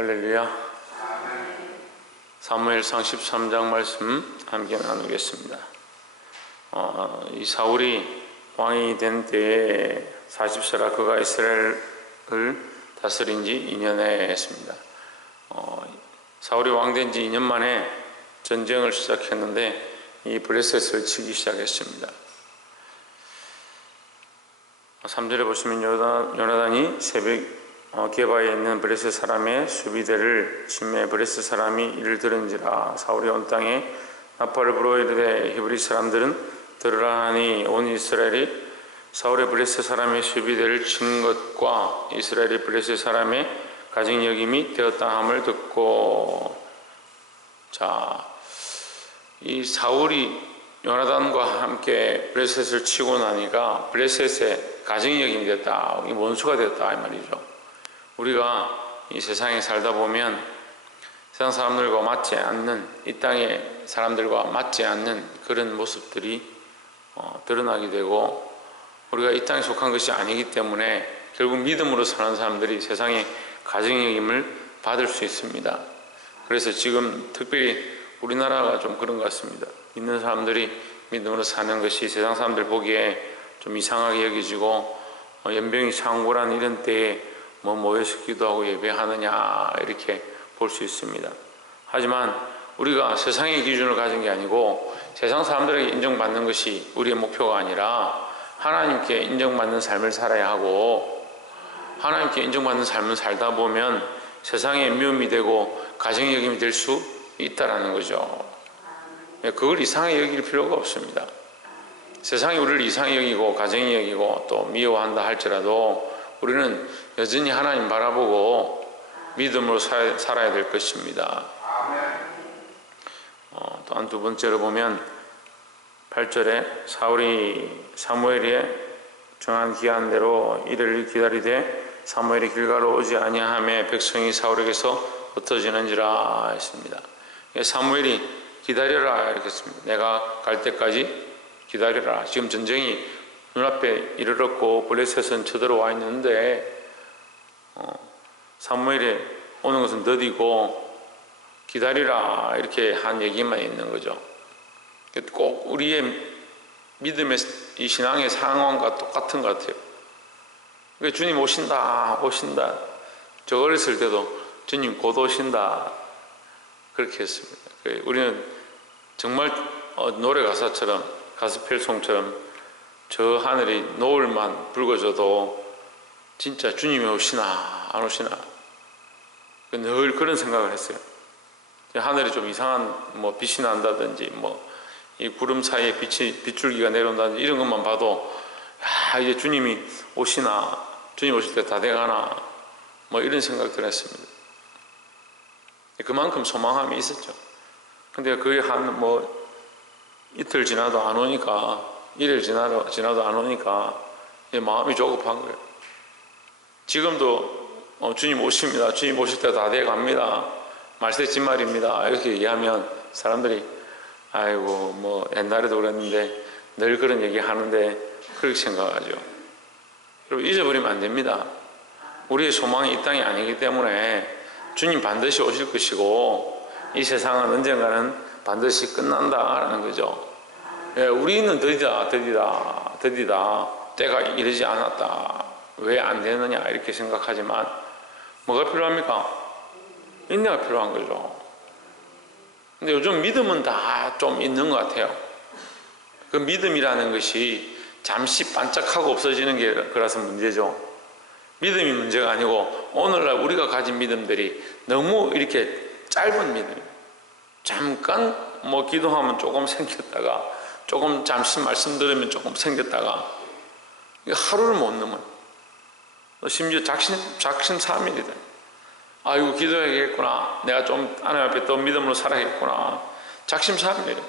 할렐루야. 사무엘상 13장 말씀 함께 나누겠습니다. 이 사울이 왕이 된 때에 40세라 그가 이스라엘을 다스린 지 2년에 했습니다. 사울이 왕 된 지 2년 만에 전쟁을 시작했는데 이 블레셋을 치기 시작했습니다. 3절에 보시면 요나단이 새벽 게바에 있는 블레셋 사람의 수비대를 침해 블레셋 사람이 이를 들은지라 사울이 온 땅에 나팔을 불어 이르되 히브리 사람들은 들으라 하니 온 이스라엘이 사울의 블레셋 사람의 수비대를 친 것과 이스라엘이 블레셋 사람의 가증 여김이 되었다 함을 듣고, 이 사울이 요나단과 함께 블레셋을 치고 나니까 블레셋의 가증 여김이 됐다, 원수가 됐다 이 말이죠. 우리가 이 세상에 살다 보면 세상 사람들과 맞지 않는, 이 땅의 사람들과 맞지 않는 그런 모습들이 드러나게 되고, 우리가 이 땅에 속한 것이 아니기 때문에 결국 믿음으로 사는 사람들이 세상의 가증여김을 받을 수 있습니다. 그래서 지금 특별히 우리나라가 좀 그런 것 같습니다. 믿는 사람들이 믿음으로 사는 것이 세상 사람들 보기에 좀 이상하게 여겨지고, 연병이 창궐한 이런 때에 모여서 기도하고 예배하느냐 이렇게 볼 수 있습니다. 하지만 우리가 세상의 기준을 가진 게 아니고 세상 사람들에게 인정받는 것이 우리의 목표가 아니라 하나님께 인정받는 삶을 살아야 하고, 하나님께 인정받는 삶을 살다 보면 세상의 미움이 되고 가정의 여김이 될 수 있다라는 거죠. 그걸 이상하게 여길 필요가 없습니다. 세상이 우리를 이상하게 여기고 가정이 여기고 또 미워한다 할지라도 우리는 여전히 하나님 바라보고 믿음으로 살아야 될 것입니다. 또한 두 번째로 보면 8절에 사울이 사무엘의 정한 기한대로 이를 기다리되 사무엘이 길가로 오지 아니하매 백성이 사울에게서 흩어지는지라 했습니다. 사무엘이 기다려라 이렇게 했습니다. 내가 갈 때까지 기다려라. 지금 전쟁이 눈앞에 이르렀고 블레셋은 쳐들어와 있는데 사무엘이 오는 것은 더디고 기다리라 이렇게 한 얘기만 있는 거죠. 꼭 우리의 믿음의 이 신앙의 상황과 똑같은 것 같아요. 그러니까 주님 오신다 저 어렸을 때도 주님 곧 오신다 그렇게 했습니다. 우리는 정말 노래 가사처럼 가스펠송처럼 저 하늘이 노을만 붉어져도 진짜 주님이 오시나 안 오시나 늘 그런 생각을 했어요. 하늘이 좀 이상한 빛이 난다든지 이 구름 사이에 빗줄기가 내려온다든지 이런 것만 봐도 이제 주님이 오시나, 주님 오실 때 다 돼가나 이런 생각들 했습니다. 그만큼 소망함이 있었죠. 근데 그게 한 이틀 지나도 안 오니까, 일일 지나도 안 오니까 마음이 조급한 거예요. 지금도 주님 오십니다. 주님 오실 때 다 돼갑니다. 말세짓말입니다. 이렇게 얘기하면 사람들이 아이고 옛날에도 그랬는데 늘 그런 얘기 하는데 그렇게 생각하죠. 여러분 잊어버리면 안 됩니다. 우리의 소망이 이 땅이 아니기 때문에 주님 반드시 오실 것이고 이 세상은 언젠가는 반드시 끝난다라는 거죠. 우리는 더디다 때가 이르지 않았다, 왜 안 되느냐 이렇게 생각하지만 뭐가 필요합니까? 인내가 필요한 거죠. 근데 요즘 믿음은 다 좀 있는 것 같아요. 그 믿음이라는 것이 잠시 반짝하고 없어지는 게 그래서 문제죠. 믿음이 문제가 아니고 오늘날 우리가 가진 믿음들이 너무 이렇게 짧은 믿음, 잠깐 기도하면 조금 생겼다가 조금 잠시 말씀 들으면 조금 생겼다가 하루를 못 넘어요. 심지어 작심삼일이다. 아이고 기도해야겠구나, 내가 좀 하나님 앞에 더 믿음으로 살아야겠구나, 작심삼일이에요.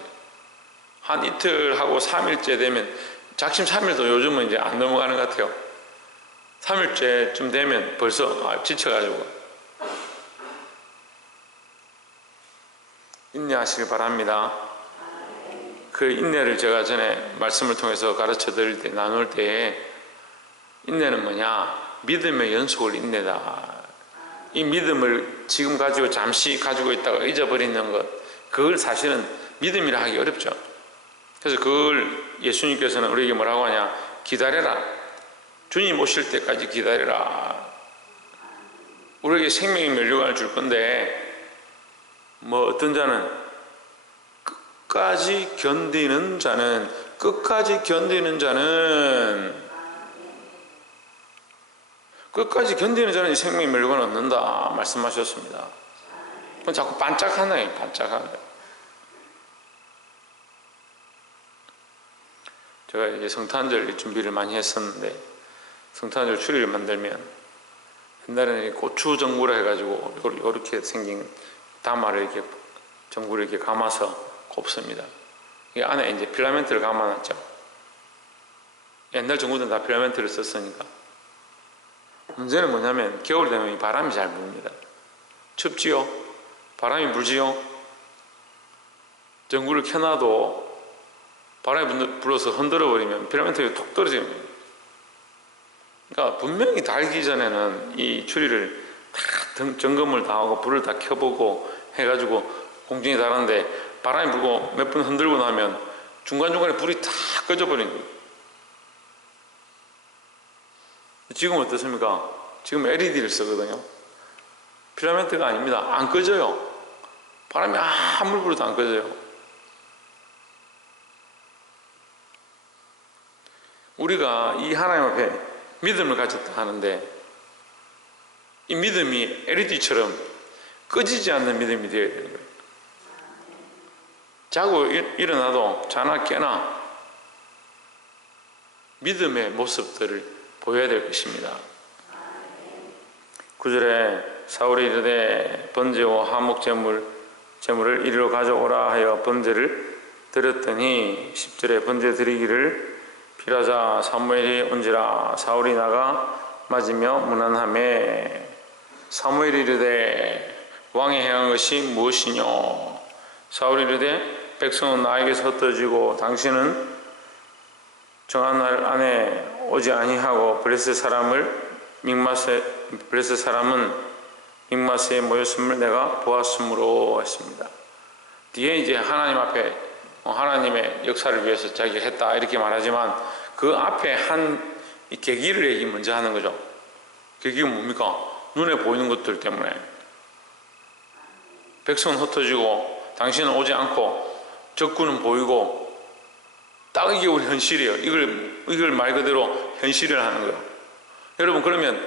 한 이틀 하고 3일째 되면, 작심삼일도 요즘은 이제 안 넘어가는 것 같아요. 3일째쯤 되면 벌써 지쳐가지고. 인내하시길 바랍니다. 그 인내를 제가 전에 말씀을 통해서 가르쳐 드릴 때, 나눌 때에 인내는 뭐냐? 믿음의 연속을 인내다. 이 믿음을 지금 가지고 잠시 가지고 있다가 잊어버리는 것, 그걸 사실은 믿음이라 하기 어렵죠. 그래서 그걸 예수님께서는 우리에게 뭐라고 하냐? 기다려라. 주님 오실 때까지 기다려라. 우리에게 생명의 면류관을 줄 건데, 뭐 어떤 자는 끝까지 견디는 자는 끝까지 견디는 자는 이 생명의 면류관을 얻는다 말씀하셨습니다. 그건 자꾸 반짝하네, 반짝하네. 제가 이제 성탄절 준비를 많이 했었는데, 성탄절 추리를 만들면 옛날에는 고추 전구라 해가지고 이렇게 생긴 다마를 이렇게 전구를 이렇게 감아서 곱습니다. 이 안에 이제 필라멘트를 감아놨죠. 옛날 전구들은 다 필라멘트를 썼으니까. 문제는 뭐냐면 겨울 되면 이 바람이 잘 부릅니다. 춥지요? 바람이 불지요? 전구를 켜놔도 바람이 불어서 흔들어 버리면 필라멘트가 톡 떨어집니다. 그러니까 분명히 달기 전에는 이 추리를 다 점검을 다 하고 불을 다 켜보고 해가지고 공중에 달았는데, 바람이 불고 몇 분 흔들고 나면 중간중간에 불이 다 꺼져버린 거예요. 지금 어떻습니까? 지금 LED를 쓰거든요. 필라멘트가 아닙니다. 안 꺼져요. 바람이 아무리 불어도 안 꺼져요. 우리가 이 하나님 앞에 믿음을 가졌다 하는데, 이 믿음이 LED처럼 꺼지지 않는 믿음이 되어야 되는 거예요. 자고 일어나도 자나 깨나 믿음의 모습들을 보여야 될 것입니다. 9절에 사울이 이르되 번제와 화목 제물을 이리로 가져오라 하여 번제를 드렸더니, 10절에 번제 드리기를 피라자 사무엘이 온지라 사울이 나가 맞으며 문안하매, 사무엘이 이르되 왕이 행한 것이 무엇이뇨? 사울이 이르되 백성은 나에게서 흩어지고 당신은 정한 날 안에 오지 아니하고 블레셋 사람은 믹마스에 모였음을 내가 보았으므로 했습니다. 뒤에 이제 하나님 앞에 하나님의 역사를 위해서 자기가 했다 이렇게 말하지만, 그 앞에 한 이 계기를 얘기 먼저 하는 거죠. 계기가 뭡니까? 눈에 보이는 것들 때문에. 백성은 흩어지고 당신은 오지 않고 적군은 보이고, 딱 이게 우리 현실이에요. 이걸 말 그대로 현실을 하는 거예요. 여러분, 그러면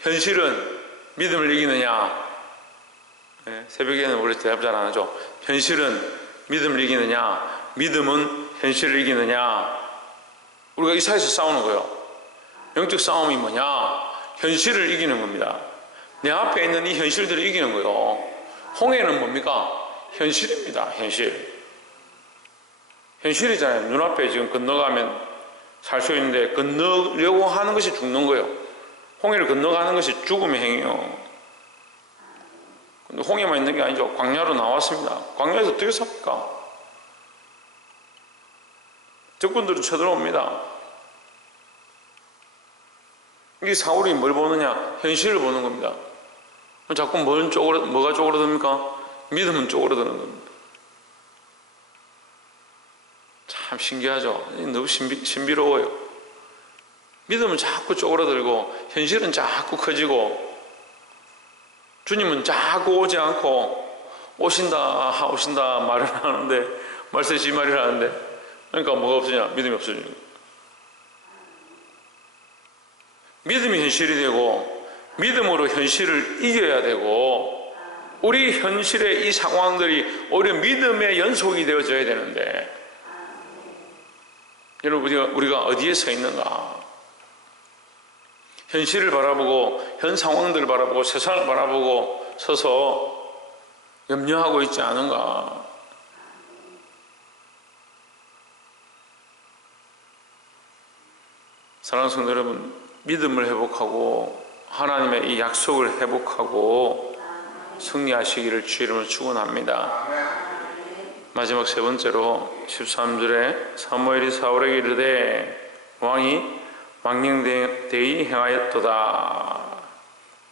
현실은 믿음을 이기느냐? 네, 새벽에는 원래 대답 잘 안 하죠. 현실은 믿음을 이기느냐? 믿음은 현실을 이기느냐? 우리가 이 사이에서 싸우는 거예요. 영적 싸움이 뭐냐? 현실을 이기는 겁니다. 내 앞에 있는 이 현실들을 이기는 거예요. 홍해는 뭡니까? 현실입니다. 현실이잖아요. 눈앞에 지금 건너가면 살 수 있는데 건너려고 하는 것이 죽는 거예요. 홍해를 건너가는 것이 죽음의 행위예요. 근데 홍해만 있는 게 아니죠. 광야로 나왔습니다. 광야에서 어떻게 삽니까? 적군들은 쳐들어옵니다. 이 사울이 뭘 보느냐? 현실을 보는 겁니다. 자꾸 뭐가 쪼그러듭니까? 믿음은 쪼그러드는 겁니다. 참 신기하죠? 너무 신비로워요. 믿음은 자꾸 쪼그러들고 현실은 자꾸 커지고, 주님은 자꾸 오지 않고 오신다 말을 하는데, 말세지 말을 하는데, 그러니까 뭐가 없으냐? 믿음이 없어지는 거예요. 믿음이 현실이 되고 믿음으로 현실을 이겨야 되고, 우리 현실의 이 상황들이 오히려 믿음의 연속이 되어져야 되는데, 여러분, 우리가 어디에 서 있는가? 현실을 바라보고 현 상황들을 바라보고 세상을 바라보고 서서 염려하고 있지 않은가? 사랑하는 성도 여러분, 믿음을 회복하고 하나님의 이 약속을 회복하고 승리하시기를 주의 이름으로 축원합니다. 마지막 세 번째로 13절에 사무엘이 사울에게 이르되 왕이 망령되이 행하였도다.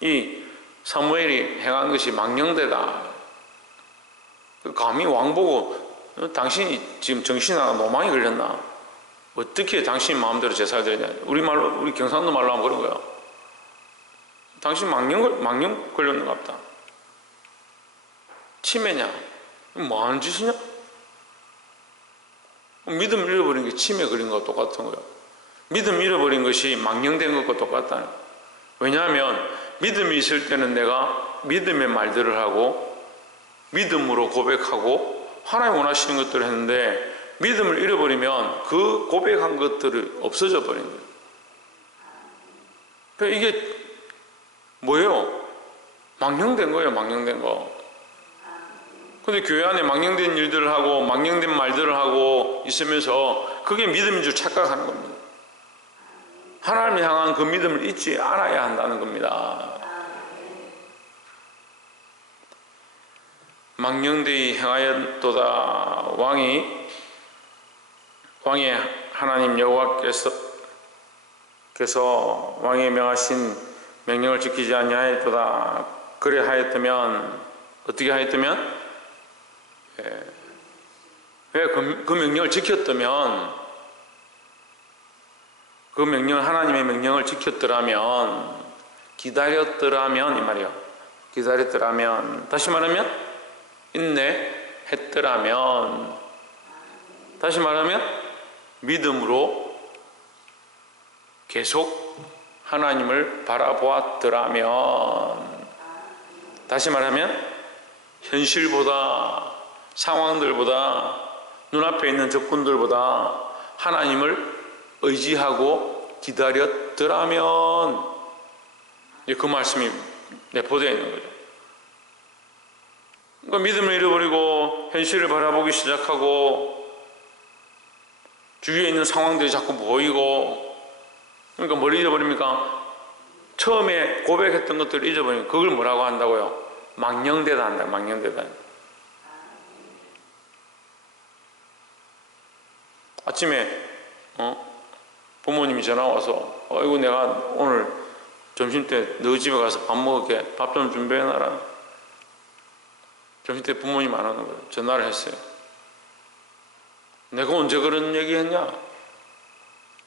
이 사무엘이 행한 것이 망령되다. 감히 왕 보고 당신이 지금 정신하고 노망이 걸렸나? 어떻게 당신 마음대로 제사를 드리냐? 우리 경상도 말로 하면 그런 거야. 당신 망령 걸렸는가 보다. 치매냐? 뭐 하는 짓이냐? 믿음 잃어버린 게 치매 걸린 것과 똑같은 거예요. 믿음 잃어버린 것이 망령된 것과 똑같다는 거예요. 왜냐하면 믿음이 있을 때는 내가 믿음의 말들을 하고 믿음으로 고백하고 하나님 원하시는 것들을 했는데, 믿음을 잃어버리면 그 고백한 것들이 없어져 버린 거예요. 그러니까 이게 뭐예요? 망령된 거예요. 망령된 거. 근데 교회 안에 망령된 일들을 하고 망령된 말들을 하고 있으면서 그게 믿음인 줄 착각하는 겁니다. 하나님을 향한 그 믿음을 잊지 않아야 한다는 겁니다. 망령되이 행하였도다. 왕이 하나님 여호와께서 왕의 명하신 명령을 지키지 아니하였도다. 그래 하였다면, 어떻게 하였다면? 왜 그 명령을 지켰다면, 그 명령, 하나님의 명령을 지켰더라면, 기다렸더라면 이 말이에요. 기다렸더라면, 다시 말하면 인내했더라면, 다시 말하면 믿음으로 계속 하나님을 바라보았더라면, 다시 말하면 현실보다, 상황들보다, 눈앞에 있는 적군들보다 하나님을 의지하고 기다렸더라면, 그 말씀이 내포되어 있는 거죠. 그러니까 믿음을 잃어버리고 현실을 바라보기 시작하고 주위에 있는 상황들이 자꾸 보이고, 그러니까 뭘 잊어버립니까? 처음에 고백했던 것들을 잊어버리면 그걸 뭐라고 한다고요? 망령되다 한다. 망령되다. 아침에 부모님이 전화 와서, 아이고 내가 오늘 점심때 너 집에 가서 밥 먹을게, 밥 좀 준비해놔라. 점심때 부모님 안 오는 거예요. 전화를 했어요. 내가 언제 그런 얘기 했냐?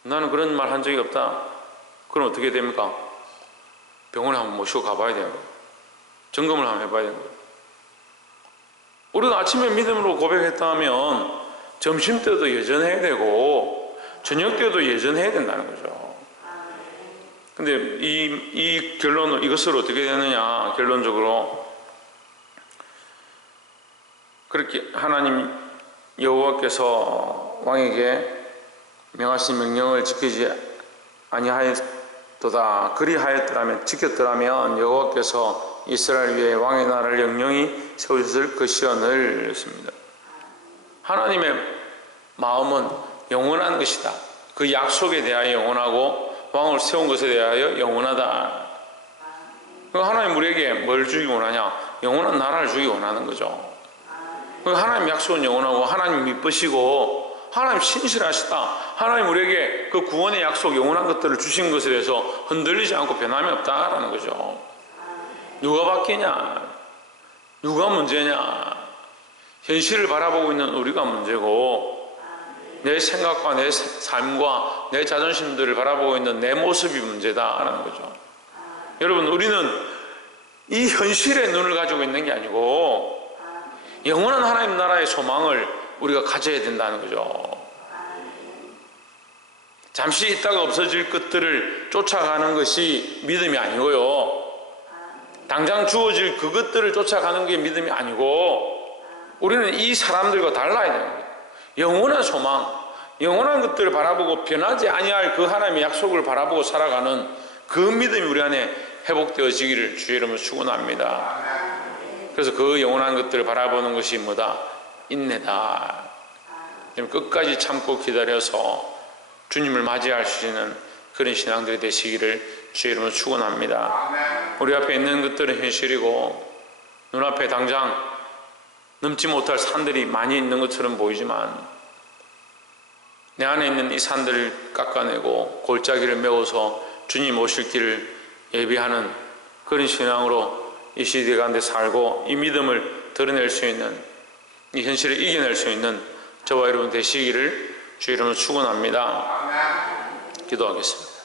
나는 그런 말 한 적이 없다. 그럼 어떻게 됩니까? 병원에 한번 모시고 가봐야 돼요. 점검을 한번 해봐야 되는 거예요. 우리가 아침에 믿음으로 고백했다 하면 점심 때도 예전해야 되고 저녁 때도 예전해야 된다는 거죠. 근데 이 결론은 이것을 어떻게 되느냐? 결론적으로 그렇게 하나님 여호와께서 왕에게 명하신 명령을 지키지 아니하였도다. 그리하였더라면, 지켰더라면 여호와께서 이스라엘 위에 왕의 나라를 영영히 세우셨을 것이오늘 했습니다. 하나님의 마음은 영원한 것이다. 그 약속에 대하여 영원하고 왕을 세운 것에 대하여 영원하다. 하나님 우리에게 뭘 주기 원하냐? 영원한 나라를 주기 원하는 거죠. 하나님 약속은 영원하고 하나님 미쁘시고 하나님 신실하시다. 하나님 우리에게 그 구원의 약속, 영원한 것들을 주신 것에 대해서 흔들리지 않고 변함이 없다라는 거죠. 누가 바뀌냐? 누가 문제냐? 현실을 바라보고 있는 우리가 문제고, 내 생각과 내 삶과 내 자존심들을 바라보고 있는 내 모습이 문제다라는 거죠. 여러분, 우리는 이 현실의 눈을 가지고 있는 게 아니고 영원한 하나님 나라의 소망을 우리가 가져야 된다는 거죠. 잠시 있다가 없어질 것들을 쫓아가는 것이 믿음이 아니고요, 당장 주어질 그것들을 쫓아가는 게 믿음이 아니고, 우리는 이 사람들과 달라야 되는 거예요. 영원한 소망, 영원한 것들을 바라보고 변하지 아니할 그 하나님의 약속을 바라보고 살아가는 그 믿음이 우리 안에 회복되어지기를 주의 이름으로 축원합니다. 그래서 그 영원한 것들을 바라보는 것이 뭐다? 인내다. 끝까지 참고 기다려서 주님을 맞이할 수 있는 그런 신앙들이 되시기를 주의 이름으로 축원합니다. 우리 앞에 있는 것들은 현실이고 눈앞에 당장 넘지 못할 산들이 많이 있는 것처럼 보이지만, 내 안에 있는 이 산들을 깎아내고 골짜기를 메워서 주님 오실 길을 예비하는 그런 신앙으로 이 시대 가운데 살고 이 믿음을 드러낼 수 있는, 이 현실을 이겨낼 수 있는 저와 여러분 되시기를 주 이름으로 축원합니다. 기도하겠습니다.